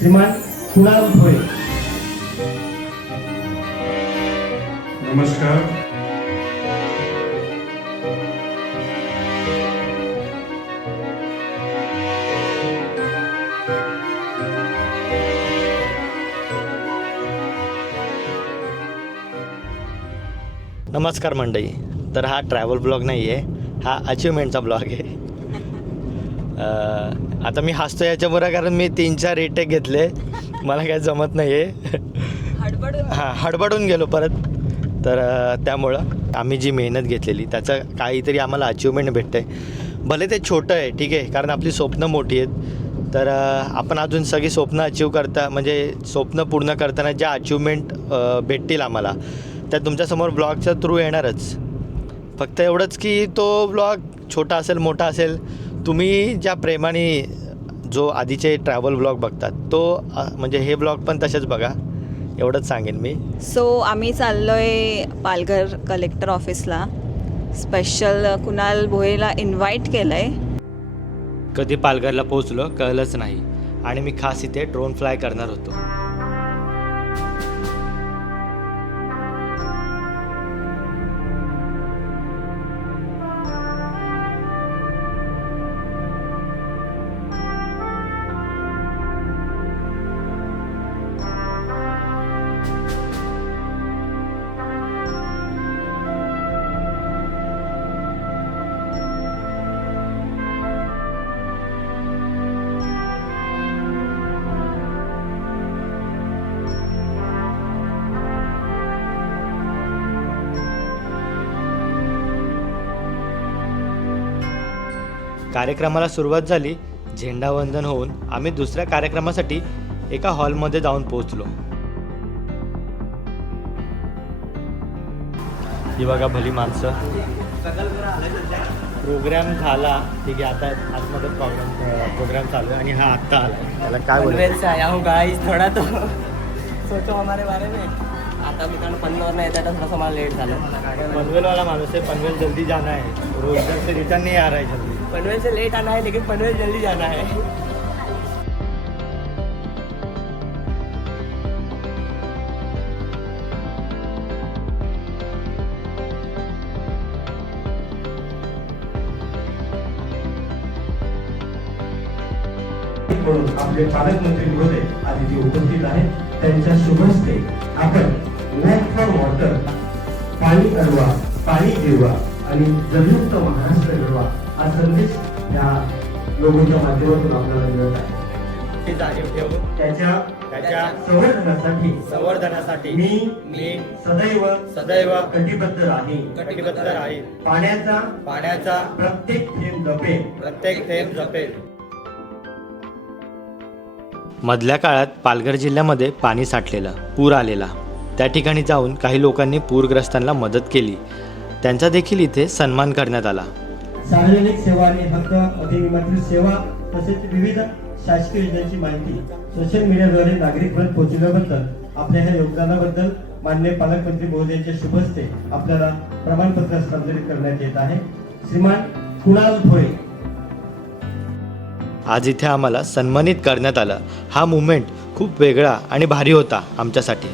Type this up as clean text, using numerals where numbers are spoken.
श्रीमान कुणाल भोये. नमस्कार. नमस्कार मंडळी. तर हा ट्रॅव्हल ब्लॉग नाही आहे, हा अचिव्हमेंटचा ब्लॉग आहे. आता मी हसतो याच्याबरोबर कारण मी 3-4 रिटेक घेतले, मला काय जमत नाही आहे. हडबडून गेलो परत. तर त्यामुळं आम्ही जी मेहनत घेतलेली त्याचं काहीतरी आम्हाला अचिव्हमेंट भेटतं आहे. भले ते छोटं आहे ठीक आहे, कारण आपली स्वप्न मोठी आहेत. तर आपण अजून सगळी स्वप्न अचीव करता म्हणजे स्वप्न पूर्ण करताना ज्या अचिव्हमेंट भेटतील आम्हाला त्या तुमच्यासमोर ब्लॉगच्या थ्रू येणारच. फक्त एवढंच की तो ब्लॉग छोटा असेल मोठा असेल, तुम्ही ज्या प्रेमाने जो आधीचे ट्रॅव्हल ब्लॉग बघतात तो म्हणजे हे ब्लॉग पण तसेच बघा, एवढंच सांगेन मी. सो आम्ही चाललो आहे पालघर कलेक्टर ऑफिसला. स्पेशल कुणाल भोयेला इन्व्हाइट केलं आहे. कधी पालघरला पोहोचलो कळलंच नाही आणि मी खास इथे ड्रोन फ्लाय करणार होतो. कार्यक्रमाला सुरुवात झाली. झेंडावंदन होऊन आम्ही दुसऱ्या कार्यक्रमासाठी एका हॉलमध्ये जाऊन पोहोचलो. ही बघा भली माणसं. प्रोग्राम झाला ठीक आहे, आता आतमध्ये प्रोग्राम चालू आहे आणि हा आत्ता आला. त्याला काय पनवेल से आया हूँ गाइस, थोड़ा तो सोचो हमारे बारे में. आता मी कारण पनवेल नाही येत, थोड़ा सा मला लेट झालं. पनवेल वाला माणूस है, पनवेल जल्दी जाना है, रोजगार से रिटर्न नहीं आ रहा है जल्दी. पनवेल से लेट आना है लेकिन पनवेल जल्दी जाना है. म्हणून आपले पालकमंत्री महोदय आज इथे उपस्थित आहेत. त्यांच्या शुभ हस्ते आपण वॉक फॉर वॉटर, पाणी अडवा पाणी जिरवा आणि जलयुक्त महाराष्ट्र घडवा हा संदेश या लोगोच्या माध्यमातून आपल्याला मिळत आहे. ही जाणीव ठेवून त्याच्या संवर्धनासाठी मी सदैव कटिबद्ध राहील. पाण्याचा प्रत्येक थेंब जपेल. मधल्या काळात पालघर जिल्ह्यामध्ये पाणी साठलेलं, पूर आलेला. त्या ठिकाणी जाऊन काही लोकांनी पूरग्रस्तांना मदत केली. त्यांचा देखील इथे सन्मान करण्यात आला. सार्वजनिक सेवा आणि हक्क अधिनियमातील सेवा तसेच विविध शासकीय योजनांची माहिती सोशल मीडियाद्वारे नागरिकपर्यंत पोहोचवल्याबद्दल आपल्या ह्या योगदानाबद्दल माननीय पालकमंत्री महोदयांच्या शुभ हस्ते आपल्याला प्रमाणपत्र हस्तांतरित करण्यात येत आहे. श्रीमान कुणाल भोये. आज इथे आम्हाला सन्मानित करण्यात आलं. हा मुवमेंट खूप वेगळा आणि भारी होता आमच्यासाठी.